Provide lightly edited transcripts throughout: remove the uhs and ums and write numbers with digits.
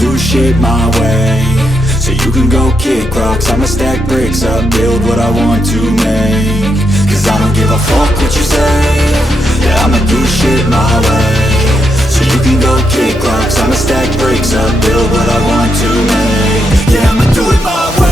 do shit my way. So you can go kick rocks, I'ma stack bricks up, build what I want to make. Cause I don't give a fuck what you say. Yeah, I'ma do shit my way. So you can go kick rocks, I'ma stack bricks up, build what I want to make. Yeah, I'ma do it my way.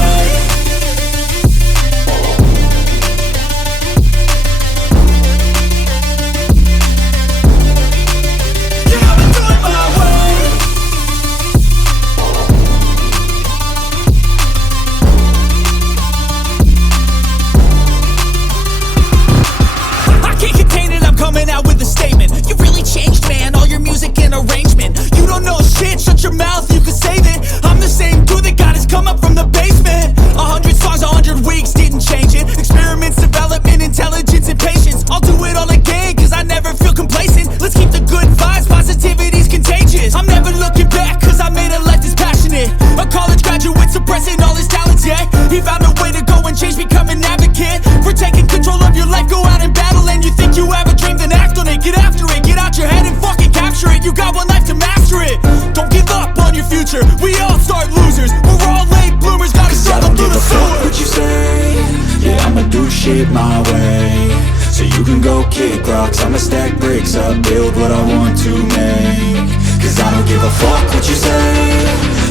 Coming out with a statement. You really changed, man, all your music and arrangement. You don't know shit, shut your mouth, you can save it. I'm the same dude that got his come up from the basement. 100 songs, 100 weeks, didn't change it. Experiments, development, intelligence, and patience. I'll do it all again, cause I never feel complacent. Let's keep the good vibes, positivity's contagious. I'm never looking back, cause I made a life that's passionate. A college graduate suppressing all his talents, yeah. He found a way to go and change, become an advocate. For taking control of your life, go out and battle. And you think you have a dream, then act on it. Get after it, get out your head and fucking capture it. You got one life to master it. Don't give up on your future, we all start losers. We're all late bloomers, gotta struggle through the sewer. What you say? Yeah, I'ma do shit my way. So you can go kick rocks, I'ma stack bricks up, build what I want to make. Cause I don't give a fuck what you say.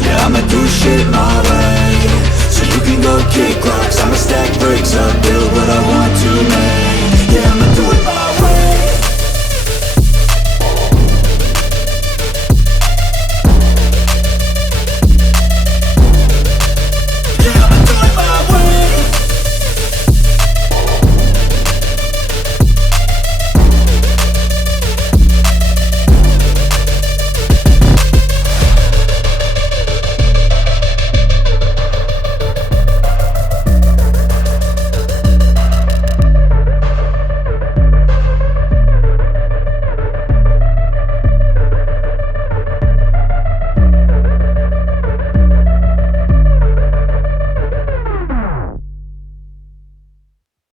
Yeah, I'ma do shit my way. So you can go kick